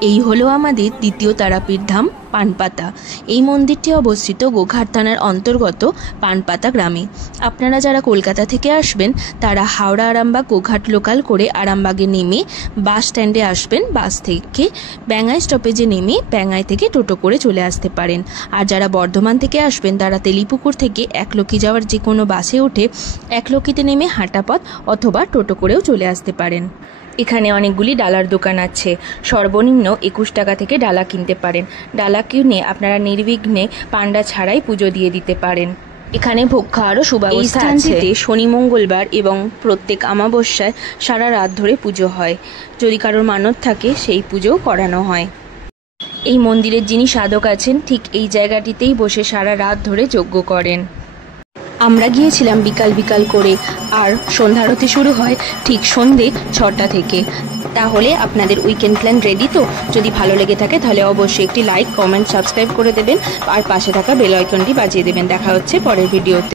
এই হলো আমাদের দ্বিতীয় তারাপীঠ ধাম পানপাতা। এই মন্দিরটি অবস্থিত গোঘাট থানার অন্তর্গত পানপাতা গ্রামে। আপনারা যারা কলকাতা থেকে আসবেন তারা হাওড়া আরামবাগ গোঘাট লোকাল করে আরামবাগে নেমে বাস স্ট্যান্ডে আসবেন, বাস থেকে ব্যাঙ্গাই স্টপেজে নেমে ব্যাঙ্গাই থেকে টোটো করে চলে আসতে পারেন। আর যারা বর্ধমান থেকে আসবেন তারা তেলিপুকুর থেকে একলক্ষী যাওয়ার যে কোনো বাসে উঠে একলক্ষীতে নেমে হাঁটা পথ অথবা টোটো করেও চলে আসতে পারেন। এখানে অনেকগুলি ডালার দোকান আছে। সর্বনিম্ন 21 টাকা থেকে ডালা কিনতে পারেন। ডালা কিনে আপনারা নির্বিঘ্নে পান্ডা ছাড়াই পুজো দিয়ে দিতে পারেন। এখানে ভোগ খাওয়ারও সুব্যবস্থা আছে। শনি মঙ্গলবার এবং প্রত্যেক অমাবস্যায় সারা রাত ধরে পুজো হয়। যদি কারোর মানত থাকে সেই পুজোও করানো হয়। এই মন্দিরের যিনি সাধক আছেন ঠিক এই জায়গাটিতেই বসে সারা রাত ধরে যজ্ঞ করেন। আমরা গিয়েছিলাম বিকাল বিকাল করে, আর সন্ধ্যারতি শুরু হয় ঠিক সন্ধে 6টা থেকে। তাহলে আপনাদের উইকেন্ড প্ল্যান রেডি তো? যদি ভালো লেগে থাকে তাহলে অবশ্যই একটি লাইক, কমেন্ট, সাবস্ক্রাইব করে দেবেন আর পাশে থাকা বেল আইকনটি বাজিয়ে দেবেন। দেখা হচ্ছে পরের ভিডিওতে।